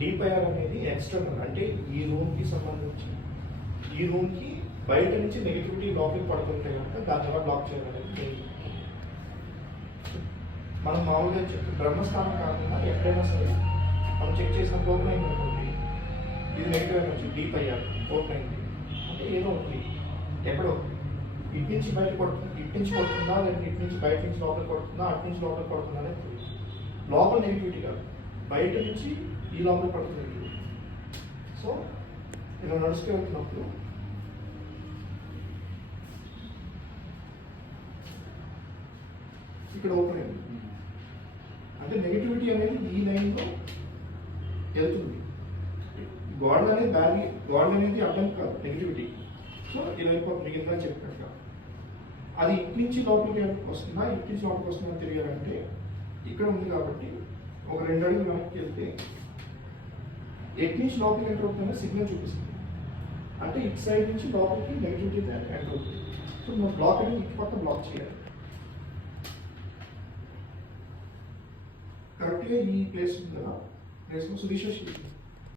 DPR అనేది external, అంటే ఈ రూమ్కి సంబంధించి ఈ రూమ్కి బయట నుంచి నెగిటివిటీ లోపలికి పడుతుంటే కనుక దాన్ని ఎలా బ్లాక్ చేయాలనేది మెయిన్. మనం మామూలుగా బ్రహ్మస్థానం కాకుండా ఎక్కడైనా సరే మనం చెక్ చేసిన ఓపెన్ అయింది అనుకోండి, ఇది నెగిటివ్ అయిన వచ్చి డిపిఆర్ ఓపెన్ అయింది అంటే ఏదో ఉంది ఎక్కడో ఇటు నుంచి బయట పడుతుంది, ఇటు నుంచి పడుతుందా లేదా ఇటు నుంచి బయట నుంచి లోపలికి పడుతుందా అటు నుంచి లోపలికి పడుతుందా అనేది తెలియదు. లోపల నెగిటివిటీ కాదు, బయట నుంచి ఈ లోపలికి పడుతుంది. సో ఇలా నడుస్తూ వెళ్తున్నప్పుడు ఇక్కడ ఓపెన్ అయింది అంటే నెగిటివిటీ అనేది ఈ లైన్లో వెళ్తుంది. గోడ అనేది అడ్డం కాదు నెగిటివిటీ. సో ఇలా మిగిలిన చెప్పినట్టుగా అది ఇటు నుంచి లోపలికి వస్తుందా ఇటు నుంచి లోపలికి వస్తుందా తెలియాలంటే ఇక్కడ ఉంది కాబట్టి ఒక 2 అడుగులు వెనక్కి వెళ్తే ఎటు నుంచి లోపలికి ఎంటర్ అవుతుందనే సిగ్నల్ చూపిస్తుంది. అంటే ఇటు సైడ్ నుంచి లోపలికి నెగిటివిటీ ఎంటర్ అవుతుంది. సో మనం బ్లాక్ అనేది ఇటు పక్క బ్లాక్ చేయాలి. కరెక్ట్గా ఈ ప్లేస్ ఉంది కదా, ప్లేస్లో సుదీష